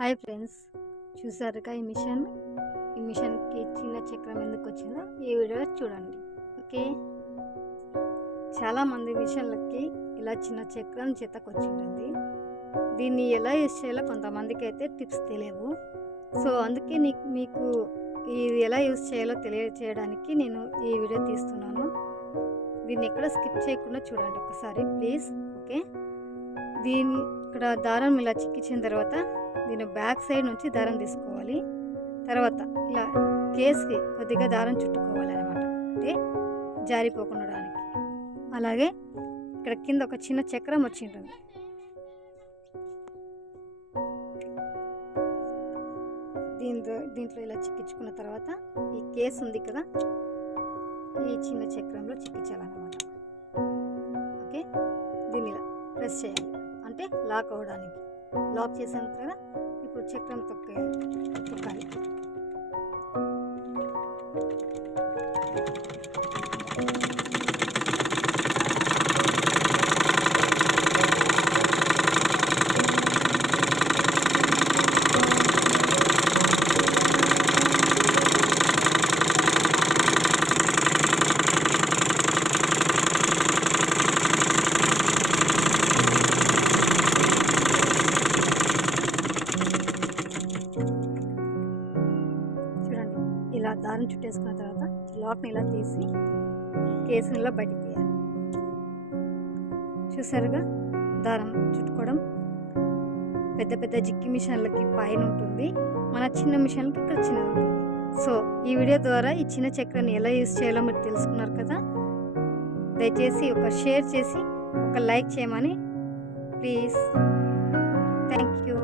Hi friends, చూసారుగా ఈ మిషన్కి చిన్న చక్రం ఎందుకు వచ్చిందో ఈ వీడియో చూడండి. ఓకే, చాలామంది మిషన్లకి ఇలా చిన్న చక్రం చేతకొచ్చింటుంది. దీన్ని ఎలా యూజ్ చేయాలో కొంతమందికి అయితే టిప్స్ తెలియవు. సో అందుకే మీకు ఇది ఎలా యూజ్ చేయాలో తెలియచేయడానికి నేను ఈ వీడియో తీస్తున్నాను. దీన్ని ఎక్కడ స్కిప్ చేయకుండా చూడండి ఒకసారి ప్లీజ్. ఓకే, ఇక్కడ దారం ఇలా చిక్కించిన తర్వాత దీని బ్యాక్ సైడ్ నుంచి దారం తీసుకోవాలి. తర్వాత ఇలా కేస్కి కొద్దిగా దారం చుట్టుకోవాలి అన్నమాట, అంటే జారిపోకుండా. అలాగే ఇక్కడ కింద ఒక చిన్న చక్రం వచ్చి ఉంటుంది. దీంట్లో ఇలా చిక్కించుకున్న తర్వాత ఈ కేస్ ఉంది కదా, ఈ చిన్న చక్రంలో చిక్కించాలన్నమాట. ఓకే, దీన్ని ఇలా ప్రెస్ చేయాలి, అంటే లాక్ అవ్వడానికి. లాక్ చేసాం కదా, ఇప్పుడు చక్రం తొక్కాలి. ఇలా దారం చుట్టేసుకున్న తర్వాత లాక్ని ఇలా తీసి కేసుని ఇలా బయటికి తీయాలి. చూసారుగా, దారం చుట్టుకోవడం పెద్ద పెద్ద జిక్కి మిషన్లకి పైన ఉంటుంది, మన చిన్న మిషన్లకి ఇక్కడ చిన్నది ఉంటుంది. సో ఈ వీడియో ద్వారా ఈ చిన్న చక్రాన్ని ఎలా యూజ్ చేయాలో మీరు తెలుసుకున్నారు కదా. దయచేసి ఒక షేర్ చేసి ఒక లైక్ చేయమని ప్లీజ్. Thank you.